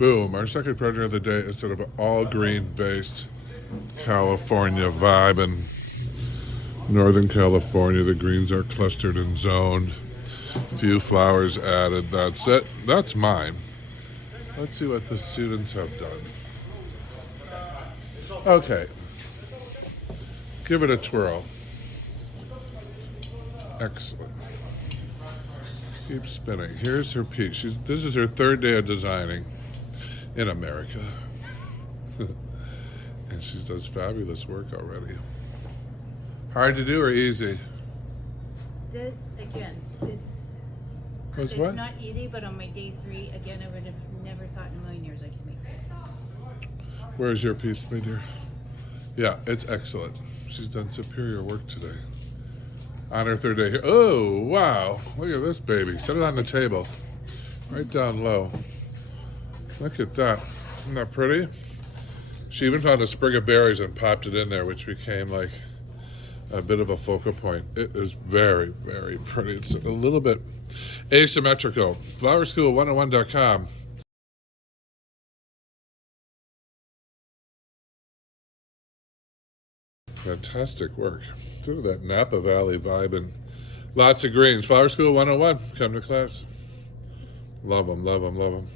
Boom, our second project of the day is sort of an all green based California vibe. In Northern California, the greens are clustered and zoned. Few flowers added. That's it. That's mine. Let's see what the students have done. Okay. Give it a twirl. Excellent. Keep spinning. Here's her piece. This is her third day of designing in America. And she does fabulous work already. Hard to do or easy? This, again, It's it's what? not easy, but on my day 3, again, I would have never thought in a million years I could make this. Where's your piece, my dear? Yeah, it's excellent. She's done superior work today. On her third day here. Oh, wow. Look at this baby. Set it on the table. Right down low. Look at that. Isn't that pretty? She even found a sprig of berries and popped it in there, which became like a bit of a focal point. It is very, very pretty. It's a little bit asymmetrical. FlowerSchool101.com. Fantastic work. Sort of that Napa Valley vibe and lots of greens. Flower School 101. Come to class. Love them, love them, love them.